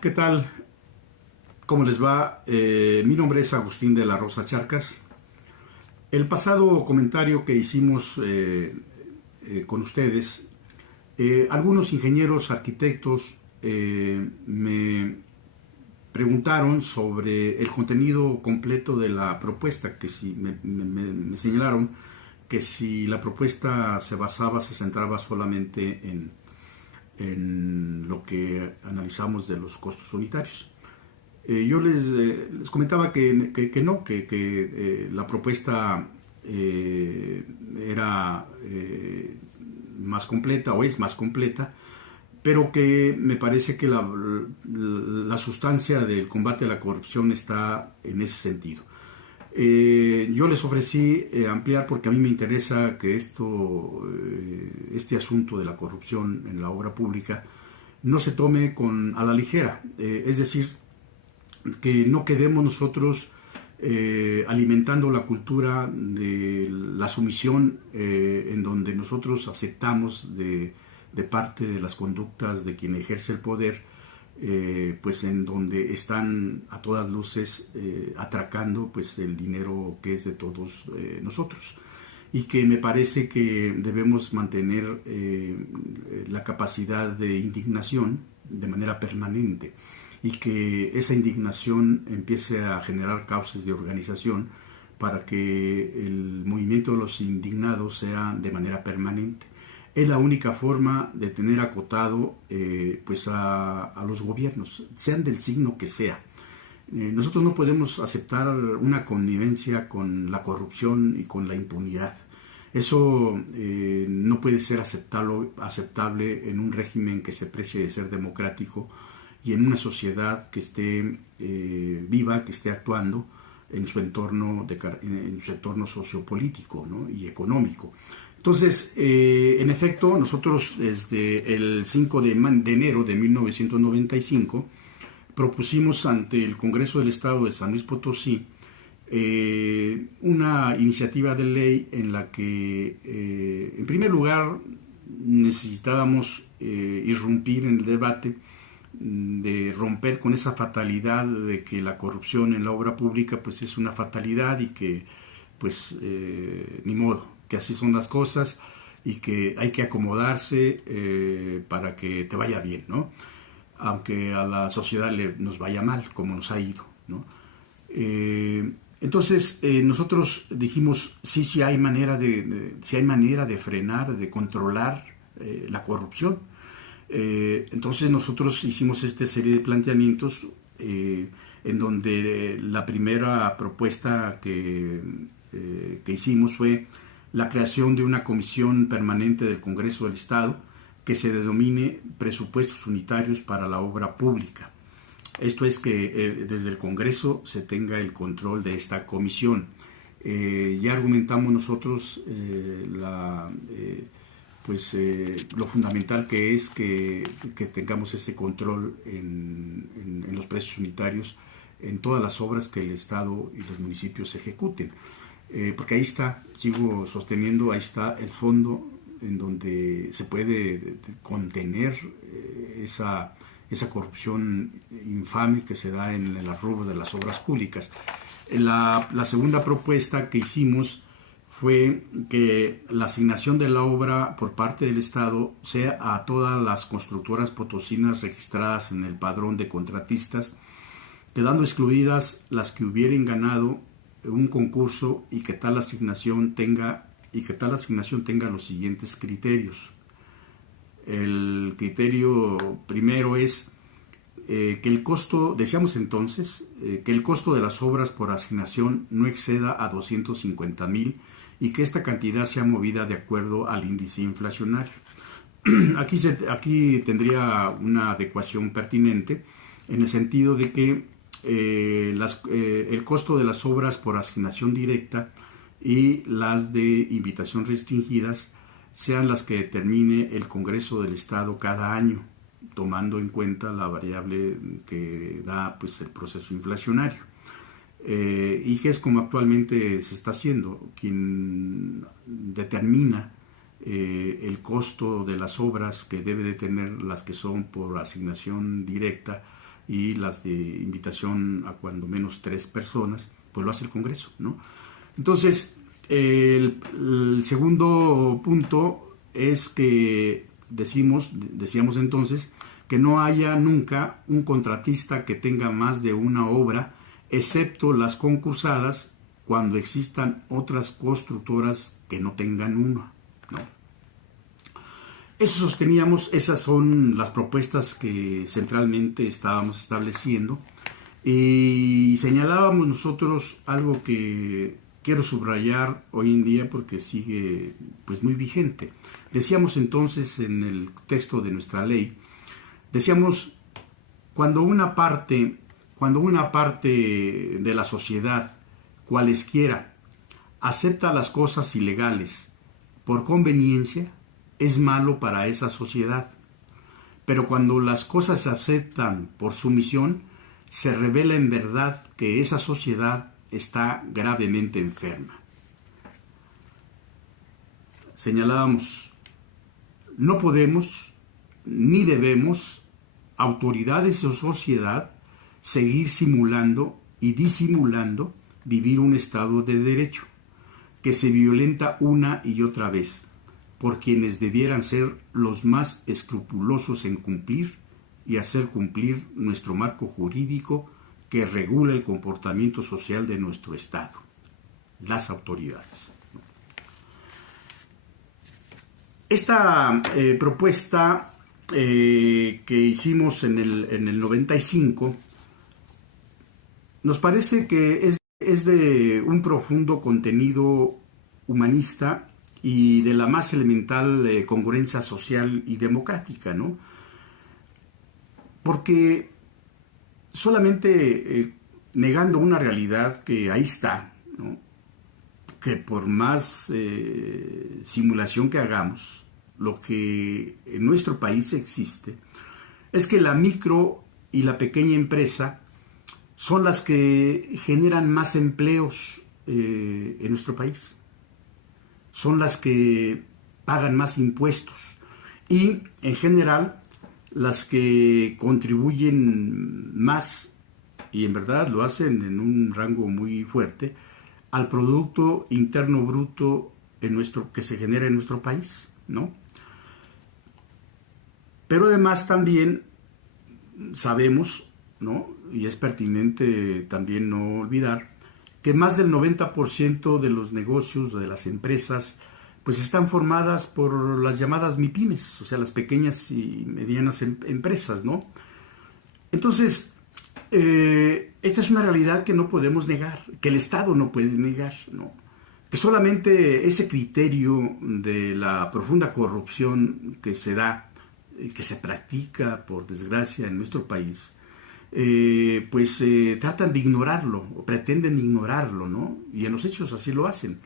¿Qué tal? ¿Cómo les va? Mi nombre es Agustín de la Rosa Charcas. El pasado comentario que hicimos con ustedes, algunos ingenieros arquitectos me preguntaron sobre el contenido completo de la propuesta, que si me señalaron que si la propuesta se centraba solamente en lo que analizamos de los costos unitarios. Yo les comentaba que no, que la propuesta era más completa o es más completa, pero que me parece que la sustancia del combate a la corrupción está en ese sentido. Yo les ofrecí ampliar porque a mí me interesa que este asunto de la corrupción en la obra pública no se tome a la ligera, es decir, que no quedemos nosotros alimentando la cultura de la sumisión en donde nosotros aceptamos de parte de las conductas de quien ejerce el poder, pues en donde están a todas luces atracando pues el dinero que es de todos nosotros, y que me parece que debemos mantener la capacidad de indignación de manera permanente, y que esa indignación empiece a generar causas de organización para que el movimiento de los indignados sea de manera permanente. Es la única forma de tener acotado pues a los gobiernos, sean del signo que sea. Nosotros no podemos aceptar una connivencia con la corrupción y con la impunidad. Eso no puede ser aceptable en un régimen que se precie de ser democrático y en una sociedad que esté viva, que esté actuando en su entorno sociopolítico, ¿no? Y económico. Entonces, en efecto, nosotros desde el 5 de enero de 1995 propusimos ante el Congreso del Estado de San Luis Potosí una iniciativa de ley en la que, en primer lugar, necesitábamos irrumpir en el debate de romper con esa fatalidad de que la corrupción en la obra pública pues es una fatalidad y que pues ni modo, que así son las cosas y que hay que acomodarse para que te vaya bien, ¿no? Aunque a la sociedad nos vaya mal, como nos ha ido, ¿no? Entonces nosotros dijimos sí hay manera de frenar, de controlar la corrupción. Entonces nosotros hicimos esta serie de planteamientos en donde la primera propuesta que hicimos fue la creación de una comisión permanente del Congreso del Estado que se denomine presupuestos unitarios para la obra pública. Esto es que desde el Congreso se tenga el control de esta comisión. Ya argumentamos nosotros lo fundamental que es que tengamos ese control en los precios unitarios en todas las obras que el Estado y los municipios ejecuten. Porque ahí está, sigo sosteniendo, ahí está el fondo en donde se puede contener esa corrupción infame que se da en el rubro de las obras públicas. La segunda propuesta que hicimos fue que la asignación de la obra por parte del Estado sea a todas las constructoras potosinas registradas en el padrón de contratistas, quedando excluidas las que hubieran ganado un concurso y que tal asignación tenga los siguientes criterios. El criterio primero es que el costo, decíamos entonces, que el costo de las obras por asignación no exceda a 250,000 y que esta cantidad sea movida de acuerdo al índice inflacionario. Aquí tendría una adecuación pertinente en el sentido de que el costo de las obras por asignación directa y las de invitación restringidas sean las que determine el Congreso del Estado cada año, tomando en cuenta la variable que da pues, el proceso inflacionario. Y que es como actualmente se está haciendo. Quien determina el costo de las obras que debe de tener las que son por asignación directa y las de invitación a cuando menos 3 personas, pues lo hace el Congreso, ¿no? Entonces, el segundo punto es que decíamos entonces, que no haya nunca un contratista que tenga más de una obra, excepto las concursadas, cuando existan otras constructoras que no tengan una, ¿no? Eso sosteníamos, esas son las propuestas que centralmente estábamos estableciendo, y señalábamos nosotros algo que quiero subrayar hoy en día porque sigue pues muy vigente. Decíamos entonces en el texto de nuestra ley, decíamos, cuando una parte de la sociedad, cualesquiera, acepta las cosas ilegales por conveniencia, es malo para esa sociedad. Pero cuando las cosas se aceptan por sumisión, se revela en verdad que esa sociedad está gravemente enferma. Señalábamos, no podemos ni debemos, autoridades o sociedad, seguir simulando y disimulando vivir un estado de derecho que se violenta una y otra vez por quienes debieran ser los más escrupulosos en cumplir y hacer cumplir nuestro marco jurídico que regula el comportamiento social de nuestro Estado, las autoridades. Esta propuesta que hicimos en el 95 nos parece que es de un profundo contenido humanista y de la más elemental congruencia social y democrática, ¿no? Porque solamente negando una realidad que ahí está, ¿no? Que por más simulación que hagamos, lo que en nuestro país existe es que la micro y la pequeña empresa son las que generan más empleos en nuestro país, son las que pagan más impuestos y en general las que contribuyen más, y en verdad lo hacen en un rango muy fuerte, al Producto Interno Bruto que se genera en nuestro país, ¿no? Pero además también sabemos, ¿no? Y es pertinente también no olvidar que más del 90% de los negocios, de las empresas, pues están formadas por las llamadas MIPYMES, o sea, las pequeñas y medianas empresas, ¿no? Entonces, esta es una realidad que no podemos negar, que el Estado no puede negar, ¿no? Que solamente ese criterio de la profunda corrupción que se da, que se practica, por desgracia, en nuestro país, tratan de ignorarlo, o pretenden ignorarlo, ¿no? Y en los hechos así lo hacen.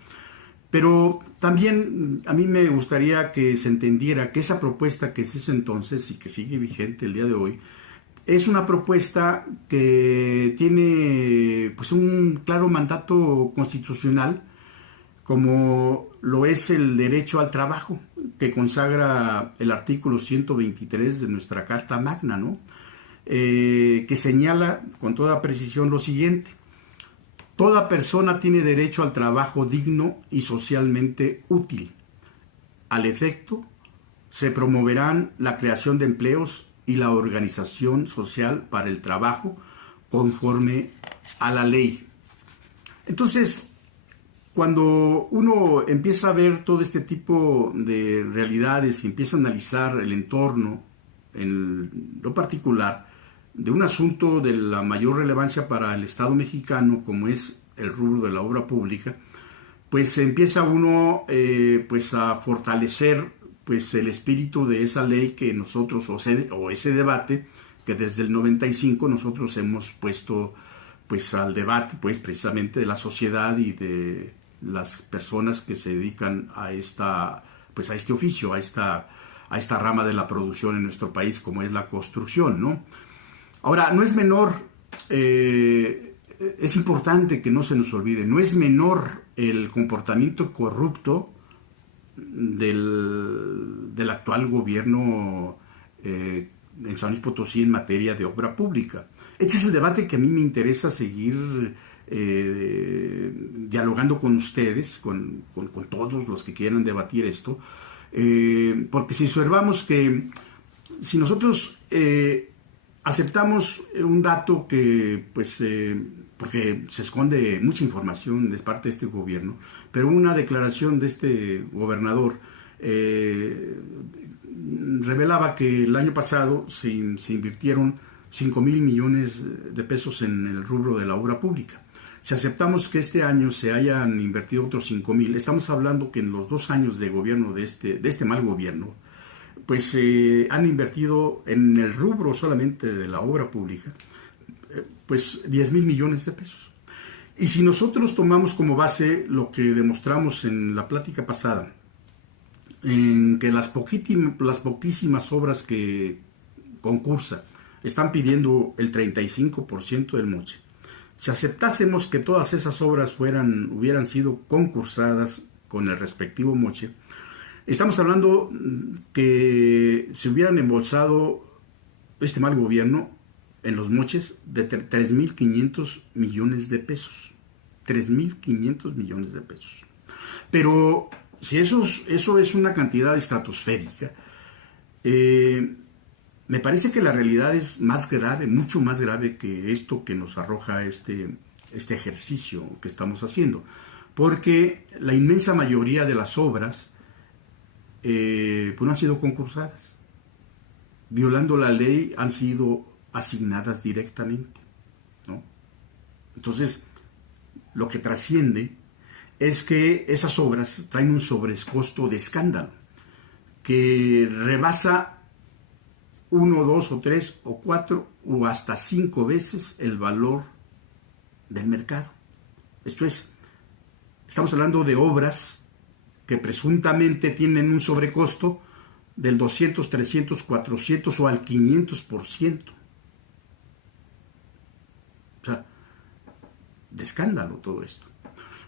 Pero también a mí me gustaría que se entendiera que esa propuesta que se hizo entonces y que sigue vigente el día de hoy, es una propuesta que tiene pues un claro mandato constitucional, como lo es el derecho al trabajo, que consagra el artículo 123 de nuestra Carta Magna, ¿no? Que señala con toda precisión lo siguiente: toda persona tiene derecho al trabajo digno y socialmente útil. Al efecto, se promoverán la creación de empleos y la organización social para el trabajo conforme a la ley. Entonces, cuando uno empieza a ver todo este tipo de realidades y empieza a analizar el entorno, en lo particular, de un asunto de la mayor relevancia para el Estado mexicano, como es el rubro de la obra pública, pues empieza uno a fortalecer pues el espíritu de esa ley que nosotros, o ese debate que desde el 95 nosotros hemos puesto pues al debate pues precisamente de la sociedad y de las personas que se dedican a este oficio, a esta rama de la producción en nuestro país, como es la construcción, ¿no? Ahora, no es menor, es importante que no se nos olvide, no es menor el comportamiento corrupto del actual gobierno en San Luis Potosí en materia de obra pública. Este es el debate que a mí me interesa seguir dialogando con ustedes, con todos los que quieran debatir esto, porque si observamos que si nosotros aceptamos un dato que, pues, porque se esconde mucha información de parte de este gobierno, pero una declaración de este gobernador revelaba que el año pasado se invirtieron 5,000 millones de pesos en el rubro de la obra pública. Si aceptamos que este año se hayan invertido otros 5,000, estamos hablando que en los 2 años de gobierno de este mal gobierno, pues han invertido en el rubro solamente de la obra pública, pues 10,000 millones de pesos. Y si nosotros tomamos como base lo que demostramos en la plática pasada, en que las poquísimas obras que concursa están pidiendo el 35% del moche. Si aceptásemos que todas esas obras hubieran sido concursadas con el respectivo moche, estamos hablando que se hubieran embolsado este mal gobierno en los moches de 3,500 millones de pesos. 3,500 millones de pesos. Pero si eso es una cantidad estratosférica, me parece que la realidad es más grave, mucho más grave que esto que nos arroja este ejercicio que estamos haciendo. Porque la inmensa mayoría de las obras pues no han sido concursadas. Violando la ley, han sido asignadas directamente, ¿no? Entonces, lo que trasciende es que esas obras traen un sobrecosto de escándalo que rebasa 1, 2 o 3 o 4 o hasta 5 veces el valor del mercado. Esto es, estamos hablando de obras que presuntamente tienen un sobrecosto del 200, 300, 400 o al 500%. O sea, de escándalo todo esto.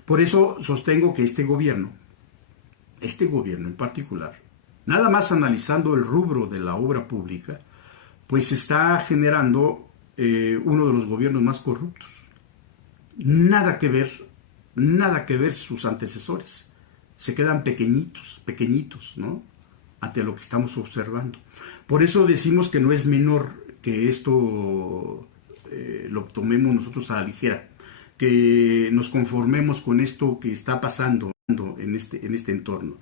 Por eso sostengo que este gobierno en particular, nada más analizando el rubro de la obra pública, pues está generando uno de los gobiernos más corruptos. Nada que ver sus antecesores. Se quedan pequeñitos, ¿no? Ante lo que estamos observando. Por eso decimos que no es menor que esto lo tomemos nosotros a la ligera, que nos conformemos con esto que está pasando en este entorno.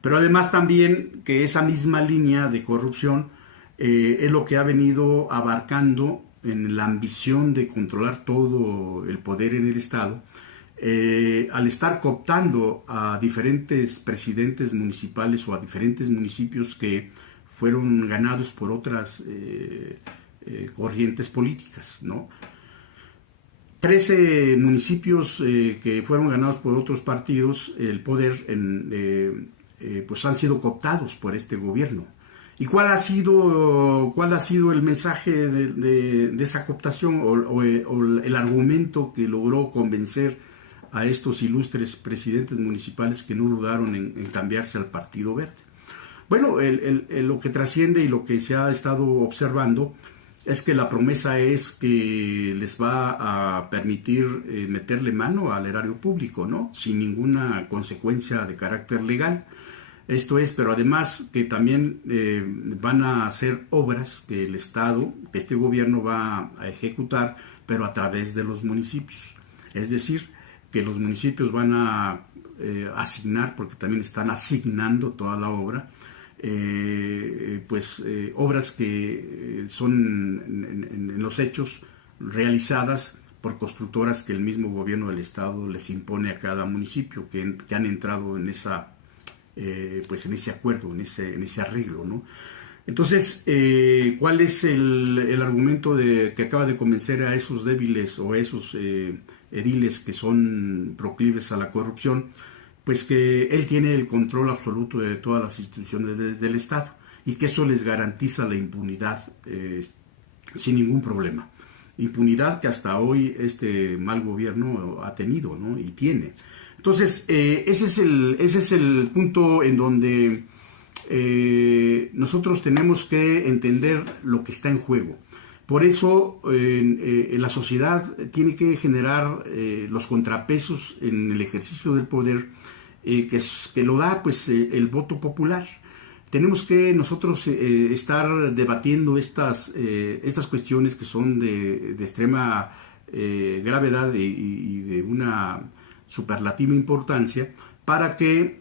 Pero además también que esa misma línea de corrupción es lo que ha venido abarcando en la ambición de controlar todo el poder en el Estado, al estar cooptando a diferentes presidentes municipales o a diferentes municipios que fueron ganados por otras corrientes políticas, ¿no? 13 municipios que fueron ganados por otros partidos, el poder pues han sido cooptados por este gobierno. ¿Y cuál ha sido el mensaje de esa cooptación o el argumento que logró convencer a estos ilustres presidentes municipales que no dudaron en cambiarse al Partido Verde? Bueno, lo que trasciende y lo que se ha estado observando es que la promesa es que les va a permitir meterle mano al erario público, ¿no? Sin ninguna consecuencia de carácter legal. Esto es, pero además que también van a hacer obras que el Estado, que este gobierno va a ejecutar, pero a través de los municipios. Es decir, que los municipios van a asignar, porque también están asignando toda la obra, obras que son en los hechos realizadas por constructoras que el mismo gobierno del Estado les impone a cada municipio que han entrado en esa en ese acuerdo, en ese arreglo, ¿no? Entonces, ¿cuál es el argumento que acaba de convencer a esos débiles o a esos ediles que son proclives a la corrupción? Pues que él tiene el control absoluto de todas las instituciones del Estado y que eso les garantiza la impunidad sin ningún problema. Impunidad que hasta hoy este mal gobierno ha tenido, ¿no? Y tiene. Entonces, ese es el punto en donde nosotros tenemos que entender lo que está en juego. Por eso la sociedad tiene que generar los contrapesos en el ejercicio del poder que lo da pues el voto popular. Tenemos que nosotros estar debatiendo estas cuestiones que son de extrema gravedad y de una superlativa importancia para que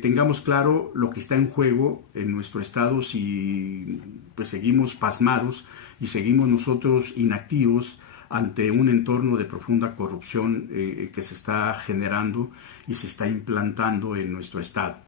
tengamos claro lo que está en juego en nuestro estado si pues seguimos pasmados y seguimos nosotros inactivos ante un entorno de profunda corrupción que se está generando y se está implantando en nuestro estado.